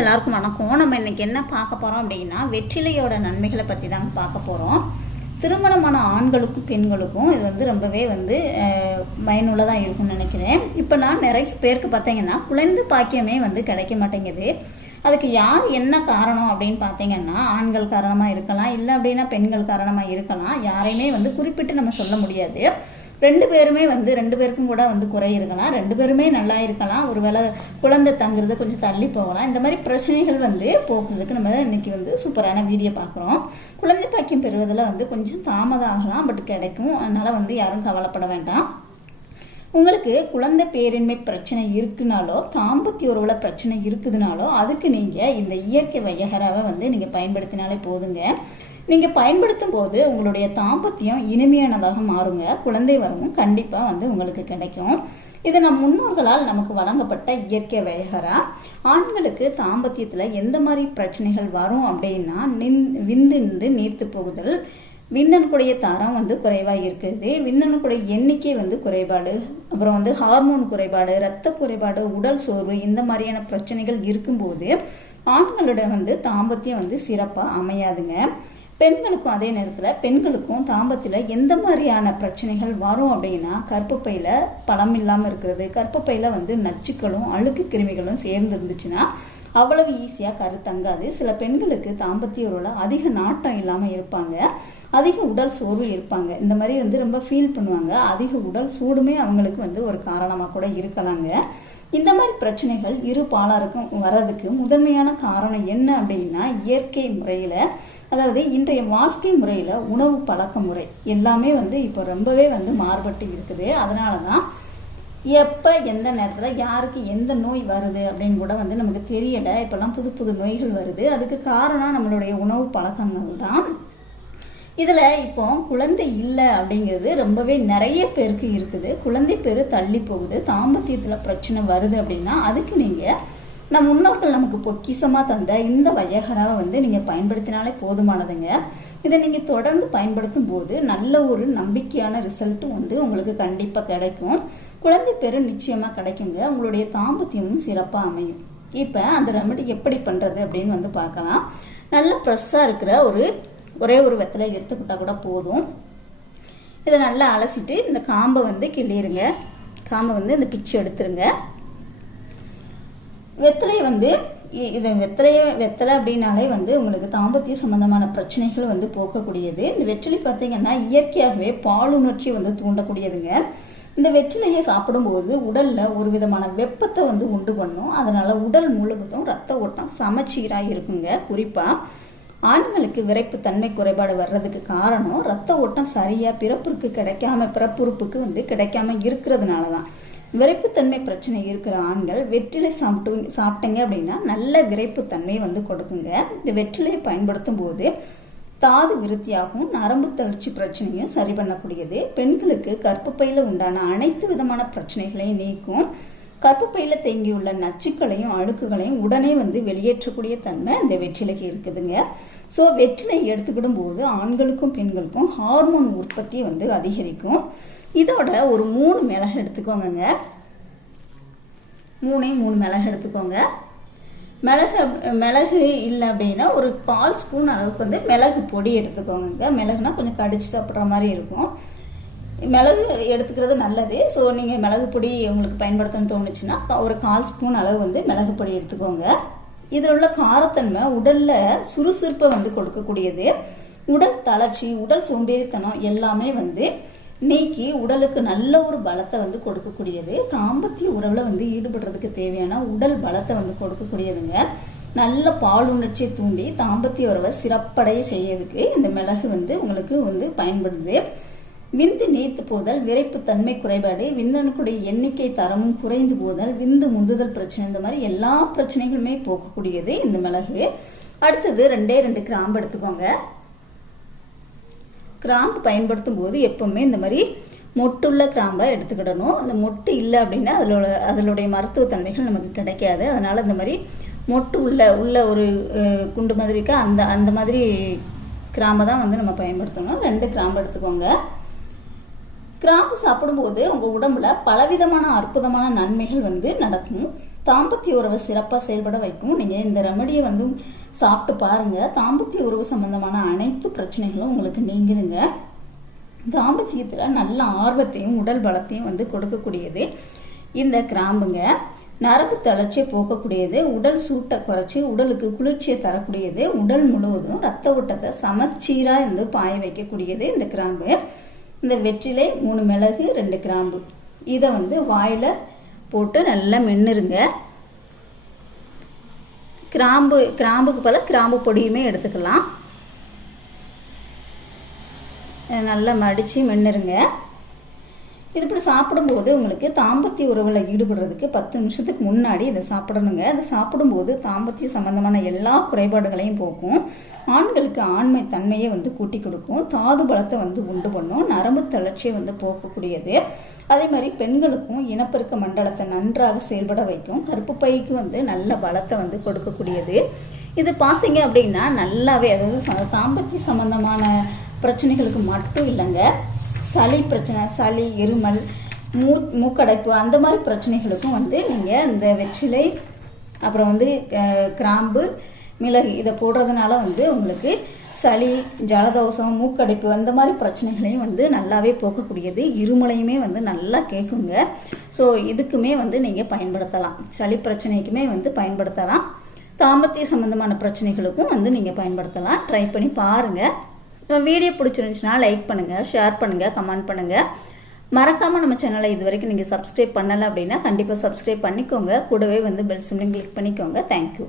எல்லாருக்கும் வணக்கம். நம்ம இன்னைக்கு என்ன பார்க்க போகிறோம் அப்படின்னா வெற்றிலையோட நன்மைகளை பற்றி தாங்க பார்க்க போகிறோம் திருமணமான ஆண்களுக்கும் பெண்களுக்கும் இது வந்து ரொம்பவே வந்து பயனுள்ளதாக இருக்கும்னு நினைக்கிறேன். இப்போ நான் நிறைய பேருக்கு பார்த்தீங்கன்னா குழந்தை பாக்கியமே வந்து கிடைக்க மாட்டேங்குது. அதுக்கு யார் என்ன காரணம் அப்படின்னு பார்த்தீங்கன்னா ஆண்கள் காரணமாக இருக்கலாம் இல்லை அப்படின்னா பெண்கள் காரணமாக இருக்கலாம் யாரையுமே வந்து குறிப்பிட்டு நம்ம சொல்ல முடியாது. ரெண்டு பேருமே வந்து ரெண்டு பேருக்கும் கூட வந்து குறை இருக்கலாம் ரெண்டு பேருமே நல்லா இருக்கலாம். ஒருவேளை குழந்தை தங்குறது கொஞ்சம் தள்ளி போகலாம். இந்த மாதிரி பிரச்சனைகள் வந்து போக்குறதுக்கு நம்ம இன்னைக்கு வந்து சூப்பரான வீடியோ பார்க்குறோம். குழந்தை பாக்கியம் பெறுவதில் வந்து கொஞ்சம் தாமதம் ஆகலாம் பட் கிடைக்கும். அதனால் வந்து யாரும் கவலைப்பட வேண்டாம். உங்களுக்கு குழந்தை பேரின்மை பிரச்சனை இருக்குனாலோ தாம்பத்திய உறவுல பிரச்சனை இருக்குதுனாலோ அதுக்கு நீங்கள் இந்த இயற்கை வையகராவை வந்து நீங்கள் பயன்படுத்தினாலே போதுங்க. நீங்கள் பயன்படுத்தும் போது உங்களுடைய தாம்பத்தியம் இனிமையானதாக மாறுங்க. குழந்தை வரவும் கண்டிப்பாக வந்து உங்களுக்கு கிடைக்கும். இது நம் முன்னோர்களால் நமக்கு வழங்கப்பட்ட இயற்கை வையகரா ஆண்களுக்கு தாம்பத்தியத்தில் எந்த மாதிரி பிரச்சனைகள் வரும் அப்படின்னா நின் விந்து நீர்த்து போகுதல் விந்தணுக்குடைய தரம் வந்து குறைவாக இருக்குது. விந்தணுக்குடைய எண்ணிக்கை வந்து குறைபாடு அப்புறம் வந்து ஹார்மோன் குறைபாடு இரத்த குறைபாடு உடல் சோர்வு இந்த மாதிரியான பிரச்சனைகள் இருக்கும்போது ஆண்களோட வந்து தாம்பத்தியம் வந்து சிறப்பாக அமையாதுங்க. பெண்களுக்கும் அதே நேரத்தில் பெண்களுக்கும் தாம்பத்தில் எந்த மாதிரியான பிரச்சனைகள் வரும் அப்படின்னா கர்ப்பப்பையில் பழம் இல்லாமல் இருக்கிறது கர்ப்பப்பையில் வந்து நச்சுக்களும் அழுக்கு கிருமிகளும் சேர்ந்து இருந்துச்சுன்னா அவ்வளவு ஈஸியாக கரு தங்காது. சில பெண்களுக்கு தாம்பத்திய உறவில் அதிக நாட்டம் இல்லாமல் இருப்பாங்க. அதிக உடல் சோர்வு இருப்பாங்க. இந்த மாதிரி வந்து ரொம்ப ஃபீல் பண்ணுவாங்க. அதிக உடல் சூடுமே அவங்களுக்கு வந்து ஒரு காரணமாக கூட இருக்கலாங்க. இந்த மாதிரி பிரச்சனைகள் இரு பாலாருக்கும் வர்றதுக்கு முதன்மையான காரணம் என்ன அப்படின்னா இயற்கை முறையில் அதாவது இன்றைய வாழ்க்கை முறையில் உணவு பழக்க முறை எல்லாமே வந்து இப்போ ரொம்பவே வந்து மாறுபட்டு இருக்குது. அதனால தான் எப்போ எந்த நேரத்தில் யாருக்கு எந்த நோய் வருது அப்படின்னு கூட வந்து நமக்கு தெரியலை. இப்போல்லாம் புது புது நோய்கள் வருது. அதுக்கு காரணம் நம்மளுடைய உணவு பழக்கங்கள் தான். இதில் இப்போ குழந்தை இல்லை அப்படிங்கிறது ரொம்பவே நிறைய பேருக்கு இருக்குது. குழந்தை பேர் தள்ளி போகுது. தாம்பத்தியத்தில் பிரச்சனை வருது அப்படின்னா அதுக்கு நீங்கள் நம் முன்னோர்கள் நமக்கு பொக்கிஷமாக தந்த இந்த வயகராவை வந்து நீங்கள் பயன்படுத்தினாலே போதுமானதுங்க. இதை நீங்கள் தொடர்ந்து பயன்படுத்தும் போது நல்ல ஒரு நம்பிக்கையான ரிசல்ட்டும் வந்து உங்களுக்கு கண்டிப்பாக கிடைக்கும். குழந்தை பெரும் நிச்சயமாக கிடைக்குங்க. உங்களுடைய தாம்பத்தியமும் சிறப்பாக அமையும். இப்போ அந்த ரெமெடி எப்படி பண்ணுறது அப்படின்னு வந்து பார்க்கலாம். நல்ல ஃப்ரெஷ்ஷாக இருக்கிற ஒரு ஒரே ஒரு வெத்தலை எடுத்துக்கிட்டால் கூட போதும். இதை நல்லா அலசிட்டு இந்த காம்பை வந்து கிள்ளிருங்க. காம்பை வந்து இந்த பிச்சு எடுத்துருங்க. வெத்தலையை வந்து இது வெத்தலையை வெத்தலை அப்படின்னாலே வந்து உங்களுக்கு தாம்பத்திய சம்பந்தமான பிரச்சனைகள் வந்து போக்கக்கூடியது. இந்த வெற்றிலை பார்த்தீங்கன்னா இயற்கையாகவே பாலுணர்ச்சி வந்து தூண்டக்கூடியதுங்க. இந்த வெற்றிலையை சாப்பிடும்போது உடலில் ஒரு விதமான வெப்பத்தை வந்து உண்டு பண்ணும். அதனால் உடல் முழுவதும் ரத்த ஓட்டம் சமச்சீராக இருக்குங்க. குறிப்பாக ஆண்களுக்கு விரைப்பு தன்மை குறைபாடு வர்றதுக்கு காரணம் ரத்த ஓட்டம் சரியாக பிறப்புக்கு கிடைக்காம பிறப்புறுப்புக்கு வந்து கிடைக்காம இருக்கிறதுனால தான் விரைப்புத்தன்மை பிரச்சனை இருக்கிற ஆண்கள் வெற்றிலை சாப்பிட்டு சாப்பிட்டீங்க அப்படின்னா நல்ல விரைப்புத்தன்மை வந்து கொடுக்குங்க. இந்த வெற்றிலையை பயன்படுத்தும் போது தாது விருத்தியாகவும் நரம்பு தளர்ச்சி பிரச்சனையும் சரி பண்ணக்கூடியது. பெண்களுக்கு கற்பப்பையில் உண்டான அனைத்து விதமான பிரச்சனைகளையும் நீக்கும். கற்பப்பையில் தேங்கியுள்ள நச்சுக்களையும் அழுக்குகளையும் உடனே வந்து வெளியேற்றக்கூடிய தன்மை இந்த வெற்றிலைக்கு இருக்குதுங்க. ஸோ வெற்றிலை எடுத்துக்கிடும் போது ஆண்களுக்கும் பெண்களுக்கும் ஹார்மோன் உற்பத்தி வந்து அதிகரிக்கும். இதோட ஒரு மூணு மிளகு எடுத்துக்கோங்க மூணே மூணு மிளகு எடுத்துக்கோங்க. மிளகு மிளகு இல்லை அப்படின்னா ஒரு கால் ஸ்பூன் அளவுக்கு வந்து மிளகு பொடி எடுத்துக்கோங்க மிளகுனா கொஞ்சம் கடிச்சு சாப்பிட்ற மாதிரி இருக்கும். மிளகு எடுத்துக்கிறது நல்லது. ஸோ நீங்கள் மிளகு பொடி உங்களுக்கு பயன்படுத்தணும்னு தோணுச்சுன்னா ஒரு கால் ஸ்பூன் அளவு வந்து மிளகு பொடி எடுத்துக்கோங்க. இதில் உள்ள காரத்தன்மை உடலில் சுறுசுறுப்பை வந்து கொடுக்கக்கூடியது. உடல் தளர்ச்சி உடல் சோம்பேறித்தனம் எல்லாமே வந்து நீக்கி உடலுக்கு நல்ல ஒரு பலத்தை வந்து கொடுக்கக்கூடியது. தாம்பத்திய உறவில் வந்து ஈடுபடுறதுக்கு தேவையான உடல் பலத்தை வந்து கொடுக்கக்கூடியதுங்க. நல்ல பாலுணர்ச்சியை தூண்டி தாம்பத்திய உறவை சிறப்படைய செய்யறதுக்கு இந்த மிளகு வந்து உங்களுக்கு வந்து பயன்படுது. விந்து நீர்த்து போதல் விரைப்பு தன்மை குறைபாடு விந்தணுக்குடைய எண்ணிக்கை தரமும் குறைந்து போதல் விந்து முந்துதல் பிரச்சனை இந்த மாதிரி எல்லா பிரச்சனைகளுமே போக்கக்கூடியது இந்த மிளகு. அடுத்தது ரெண்டே ரெண்டு கிராம்பு எடுத்துக்கோங்க. கிராம்பு பயன்படுத்தும் போது எப்பவுமே இந்த மாதிரி மொட்டுள்ள கிராம்பை எடுத்துக்கிடணும். அந்த மொட்டு இல்லை அப்படின்னா அதிலோட அதனுடைய மருத்துவத்தன்மைகள் நமக்கு கிடைக்காது. அதனால் இந்த மாதிரி மொட்டு உள்ள உள்ள ஒரு குண்டு மாதிரி இருக்கா அந்த அந்த மாதிரி கிராம்பை தான் வந்து நம்ம பயன்படுத்தணும். ரெண்டு கிராம்பு எடுத்துக்கோங்க. கிராம்பு சாப்பிடும்போது உங்கள் உடம்புல பலவிதமான அற்புதமான நன்மைகள் வந்து நடக்கும். தாம்பத்திய உறவை சிறப்பாக செயல்பட வைக்கும். நீங்கள் இந்த ரெமடியை வந்து சாப்பிட்டு பாருங்கள் தாம்பத்திய உறவு சம்பந்தமான அனைத்து பிரச்சனைகளும் உங்களுக்கு நீங்கிருங்க. தாம்பத்தியத்தில் நல்ல ஆர்வத்தையும் உடல் பலத்தையும் வந்து கொடுக்கக்கூடியது இந்த கிராம்புங்க. நரம்பு தளர்ச்சியை போக்கக்கூடியது உடல் சூட்டை குறைச்சி உடலுக்கு குளிர்ச்சியை தரக்கூடியது உடல் முழுவதும் ரத்த ஓட்டத்தை சமச்சீராக வந்து பாய வைக்கக்கூடியது இந்த கிராம்பு. இந்த வெற்றிலை மூணு மிளகு ரெண்டு கிராம்பு. இதை வந்து வாயில் போட்டு நல்லா மென்னுருங்க. கிராம்பு கிராம்புக்கு பல கிராம்பு பொடியுமே எடுத்துக்கலாம். நல்லா மடித்து மென்னுருங்க. இது இப்படி சாப்பிடும்போது உங்களுக்கு தாம்பத்திய உறவில் ஈடுபடுறதுக்கு பத்து நிமிஷத்துக்கு முன்னாடி இதை சாப்பிடணுங்க. அதை சாப்பிடும்போது தாம்பத்திய சம்பந்தமான எல்லா குறைபாடுகளையும் போக்கும். ஆண்களுக்கு ஆண்மை தன்மையை வந்து கூட்டி கொடுக்கும். தாது பலத்தை வந்து உண்டு பண்ணும். நரம்பு தளர்ச்சியை வந்து போக்கக்கூடியது. அதே மாதிரி பெண்களுக்கும் இனப்பெருக்க மண்டலத்தை நன்றாக செயல்பட வைக்கும். கருப்பு பைக்கு வந்து நல்ல பலத்தை வந்து கொடுக்கக்கூடியது. இது பார்த்தீங்க அப்படின்னா நல்லாவே அதாவது தாம்பத்திய சம்பந்தமான பிரச்சனைகளுக்கு மட்டும் இல்லைங்க. சளி பிரச்சனை சளி இருமல் மூ மூக்கடைப்பு அந்த மாதிரி பிரச்சனைகளுக்கும் வந்து நீங்கள் இந்த வெற்றிலை அப்புறம் வந்து கிராம்பு மிளகு இதை போடுறதுனால வந்து உங்களுக்கு சளி ஜலதோஷம் மூக்கடைப்பு அந்த மாதிரி பிரச்சனைகளையும் வந்து நல்லாவே போக்கக்கூடியது. இருமலையுமே வந்து நல்லா கேட்குங்க ஸோ இதுக்குமே வந்து நீங்கள் பயன்படுத்தலாம். சளி பிரச்சனைக்குமே வந்து பயன்படுத்தலாம். தாம்பத்திய சம்மந்தமான பிரச்சனைகளுக்கும் வந்து நீங்கள் பயன்படுத்தலாம். ட்ரை பண்ணி பாருங்கள் வீடியோ பிடிச்சிருந்துச்சுன்னா லைக் பண்ணுங்கள் ஷேர் பண்ணுங்கள் கமெண்ட் பண்ணுங்கள் மறக்காமல் நம்ம சேனலை இது வரைக்கும் நீங்கள் சப்ஸ்கிரைப் பண்ணலை அப்படின்னா கண்டிப்பாக சப்ஸ்கிரைப் பண்ணிக்கோங்க. கூடவே வந்து பெல் சிம்லையும் கிளிக் பண்ணிக்கோங்க. Thank you